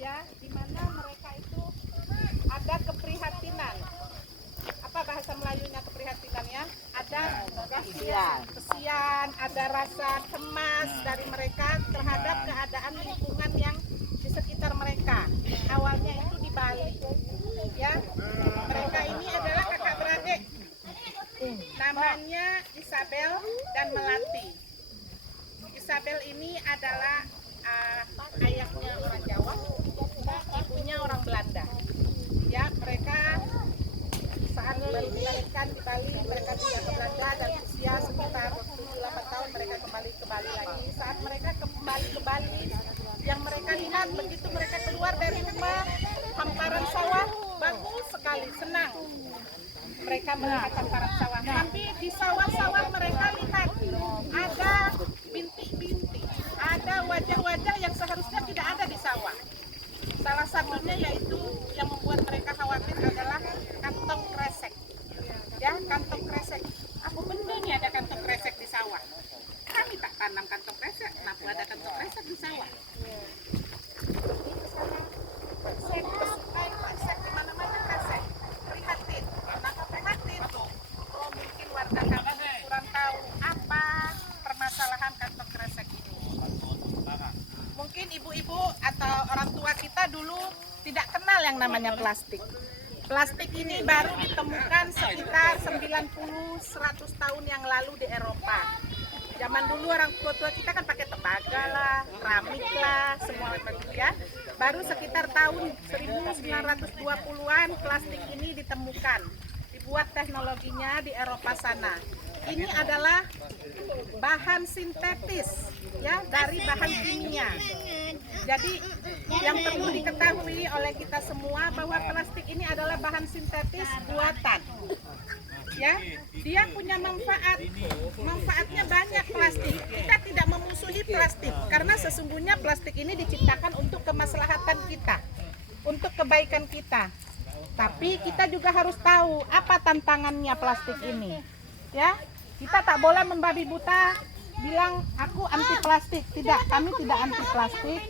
ya, di mana mereka itu ada keprihatinan. Apa bahasa Melayunya keprihatinan ya? Ada kesian, ada rasa cemas dari mereka terhadap keadaan lingkungan yang di sekitar mereka. Awalnya itu di Bali, ya. Mereka ini adalah kakak beradik. Namanya Isabel dan Melati. Isabel ini adalah ayahnya orang Jawa, ibunya orang Belanda. Ya, mereka saat baru dilahirkan di Bali, mereka pindah ke Belanda dan usia sekitar 7-8 tahun mereka kembali ke Bali lagi. Saat mereka kembali ke Bali, yang mereka lihat begitu mereka keluar dari rumah, hamparan sawah bagus sekali, senang. Mereka melihat hamparan sawah, tapi di sawah-sawah mereka lihat ada bintik-bintik, ada wajah-wajah yang seharusnya tidak ada di sawah. Salah satunya yaitu yang membuat mereka khawatir adalah kantong kresek. Ya, kantong kresek. Apa benda nih ada kantong kresek di sawah? Kami tak tanam kantong kresek, kenapa ada kantong kresek di sawah? Kresek di mana-mana kresek. Prihatin. Kenapa prihatin? Oh, mungkin warga kami kurang tahu apa permasalahan kantong kresek ini. Mungkin ibu-ibu atau orang tua kita dulu tidak kenal yang namanya plastik. Plastik ini baru ditemukan sekitar 90-100 tahun yang lalu di Eropa. Zaman dulu orang tua kita kan pakai tembaga lah, keramik lah, semua begitu ya. Baru sekitar tahun 1920-an plastik ini ditemukan. Dibuat teknologinya di Eropa sana. Ini adalah bahan sintetis ya, dari bahan kimia. Jadi yang perlu diketahui oleh kita semua bahwa plastik ini adalah bahan sintetis buatan. Ya, dia punya manfaat. Manfaatnya banyak plastik. Kita tidak memusuhi plastik karena sesungguhnya plastik ini diciptakan untuk kemaslahatan kita, untuk kebaikan kita. Tapi kita juga harus tahu apa tantangannya plastik ini. Ya, kita tak boleh membabi buta bilang aku anti plastik. Tidak, kami tidak anti plastik.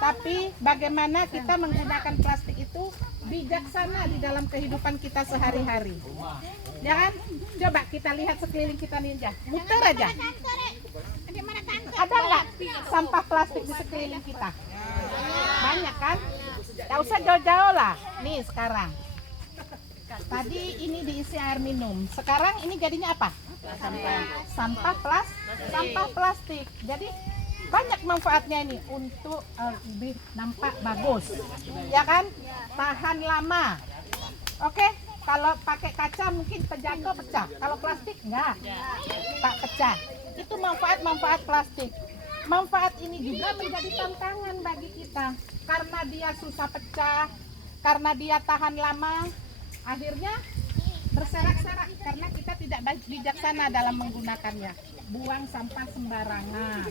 Tapi bagaimana kita menggunakan plastik itu bijaksana di dalam kehidupan kita sehari-hari. Ya kan? Coba kita lihat sekeliling kita nih aja. Muter aja. Ada nggak sampah plastik di sekeliling kita? Banyak kan? Nggak usah jauh-jauh lah. Nih sekarang. Tadi ini diisi air minum. Sekarang ini jadinya apa? Sampah plastik. Jadi banyak manfaatnya ini untuk lebih nampak bagus, ya kan? Tahan lama. Oke, kalau pakai kaca mungkin penjaga pecah. Kalau plastik enggak, tak pecah. Itu manfaat plastik. Manfaat ini juga menjadi tantangan bagi kita karena dia susah pecah, karena dia tahan lama. Akhirnya berserak-serak karena kita tidak bijaksana dalam menggunakannya. Buang sampah sembarangan.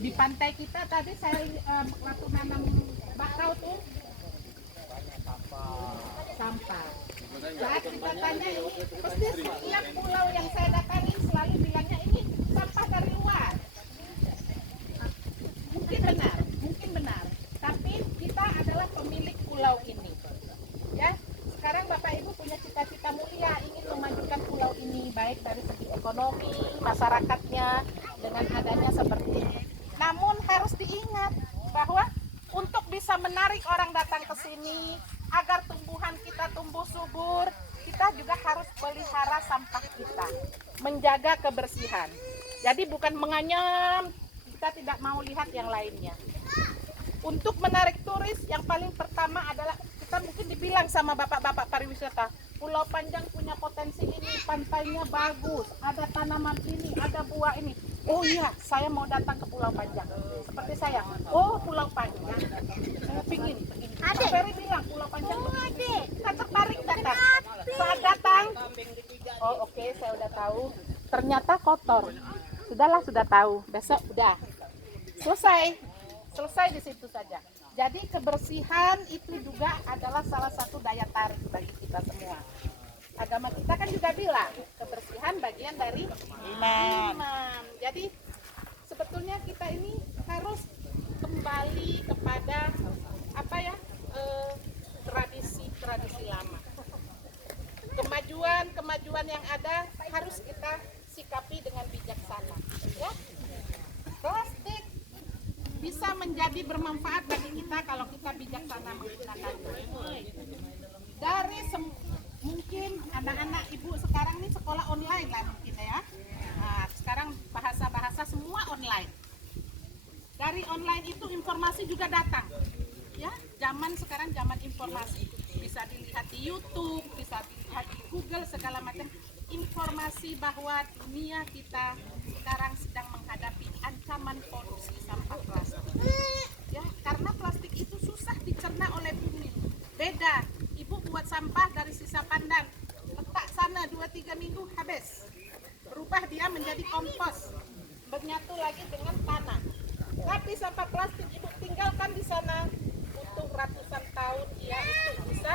Di pantai kita tadi saya waktu nanam bakau tuh sampah. Saat kita tanya ini, pasti setiap pulau yang saya datangi selalu bilangnya ini sampah dari luar. Mungkin benar. Tapi kita adalah pemilik pulau ini. Ya. Sekarang Bapak Ibu punya cita-cita mulia ingin memajukan pulau ini baik dari segi ekonomi, masyarakatnya dengan adanya seperti ini. Namun harus diingat bahwa untuk bisa menarik orang datang ke sini agar tumbuhan kita tumbuh subur, kita juga harus pelihara sampah kita, menjaga kebersihan. Jadi bukan menganyam, kita tidak mau lihat yang lainnya. Untuk menarik turis yang paling pertama adalah kita mungkin dibilang sama bapak-bapak pariwisata, Pulau Panjang punya potensi ini, pantainya bagus, ada tanaman ini, ada buah ini. Oh iya, saya mau datang ke Pulau Panjang. Seperti saya, oh Pulau Panjang, saya pingin. Pak Ferry bilang Pulau Panjang begini. Kita tertarik datang. Saat datang, oh oke, saya udah tahu. Ternyata kotor. Sudahlah, sudah tahu. Besok udah selesai di situ saja. Jadi kebersihan itu juga adalah salah satu daya tarik bagi kita semua. Agama kita kan juga bilang kebersihan bagian dari iman. Jadi sebetulnya kita ini harus kembali kepada apa ya? persoalan yang ada harus kita sikapi dengan bijaksana. Ya, plastik bisa menjadi bermanfaat bagi kita kalau kita bijaksana menggunakannya. Dari mungkin anak-anak ibu sekarang nih sekolah online lah mungkin ya. Nah, sekarang bahasa-bahasa semua online. Dari online itu informasi juga datang. Ya, zaman sekarang zaman informasi. Bisa dilihat di YouTube, bisa dilihat di Google, segala macam informasi bahwa dunia kita sekarang sedang menghadapi ancaman polusi sampah plastik. Ya, karena plastik itu susah dicerna oleh bumi. Beda, ibu buat sampah dari sisa pandan, letak sana 2-3 minggu habis. Berubah dia menjadi kompos, menyatu lagi dengan tanah. Tapi sampah plastik ibu tinggalkan di sana butuh ratusan tahun, dia itu bisa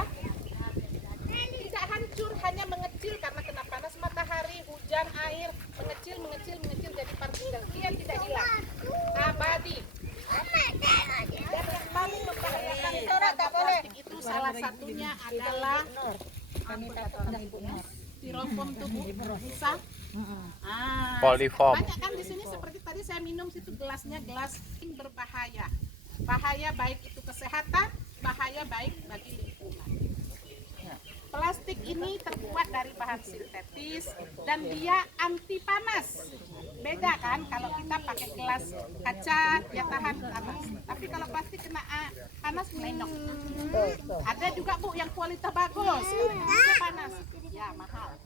tidak hancur, hanya mengecil karena kena panas matahari, hujan, air, mengecil jadi partikel. Dia tidak hilang, abadi. Dan yang paling membahayakan plastik itu salah satunya adalah styrofoam tubuh bisa. Polyfoam. Banyak kan di sini seperti tadi saya minum situ gelasnya gelas berbahaya. Bahaya baik itu kesehatan, bahaya baik bagi lingkungan. Plastik ini terbuat dari bahan sintetis dan dia anti panas. Beda kan kalau kita pakai gelas kaca dia tahan panas. Tapi kalau plastik kena panas melendok. Ada juga Bu yang kualitas bagus, bisa panas. Ya mahal.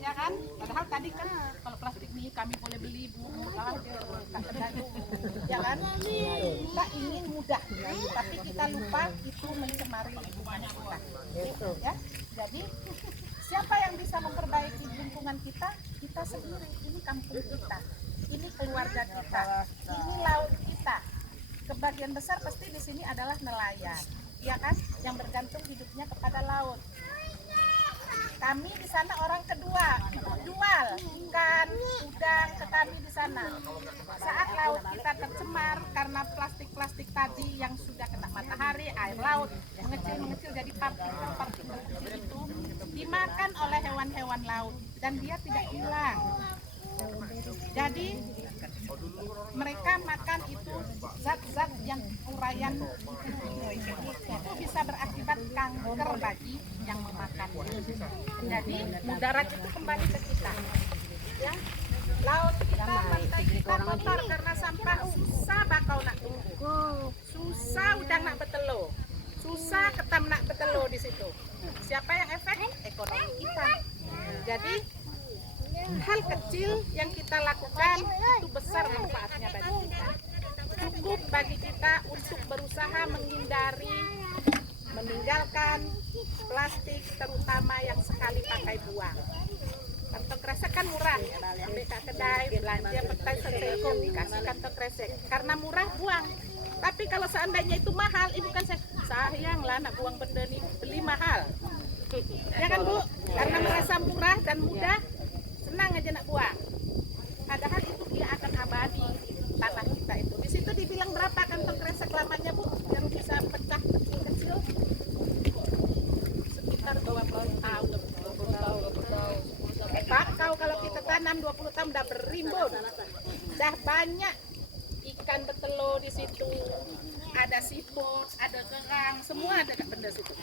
Ya kan? Padahal tadi kan kalau plastik ini kami boleh beli Bu, murah, ya kan? Kita ingin mudah, tapi kita lupa itu mencemari lingkungan kita. Ya, jadi siapa yang bisa memperbaiki lingkungan kita? Kita sendiri. Ini kampung kita, ini keluarga kita, ini laut kita. Kebagian besar pasti di sini adalah nelayan, ya kan? Yang bergantung hidupnya kepada laut. Kami di sana orang kedua, jual ikan, udang ke kami di sana. Saat laut kita tercemar karena plastik-plastik tadi yang sudah kena matahari, air laut mengecil jadi partikel kecil itu dimakan oleh hewan-hewan laut dan dia tidak hilang. Jadi mereka makan itu zat-zat yang uraian itu bisa berakibat kanker bagi yang memakannya. Jadi mudarat itu kembali ke kita. Ya, laut kita, pantai kita kotor karena sampah. Susah bakau nak tunggu, susah udang nak betelo, susah ketam nak betelo di situ. Siapa yang efek? Ekonomi kita. Jadi hal kecil yang kita lakukan itu besar manfaatnya bagi kita. Cukup bagi kita untuk berusaha meninggalkan plastik, terutama yang sekali pakai buang. Kantong kresek kan murah, ambil ke kedai, belanja petai sesekong, dikasih kantong kresek. Karena murah buang. Tapi kalau seandainya itu mahal, ibu kan sayang lah nak buang benda ini, beli mahal. Ya kan Bu? Karena merasa murah dan mudah, senang aja nak buang. Padahal itu dia akan abadi tanah kita itu. Di situ dibilang berapa kantong kresek lamanya Bu yang bisa pecah kecil-kecil? Sekitar 20 tahun. Bakau kalau kita tanam 20 tahun udah berimbun. Dah banyak ikan bertelur di situ. Ada siput, ada kerang, semua ada benda situ.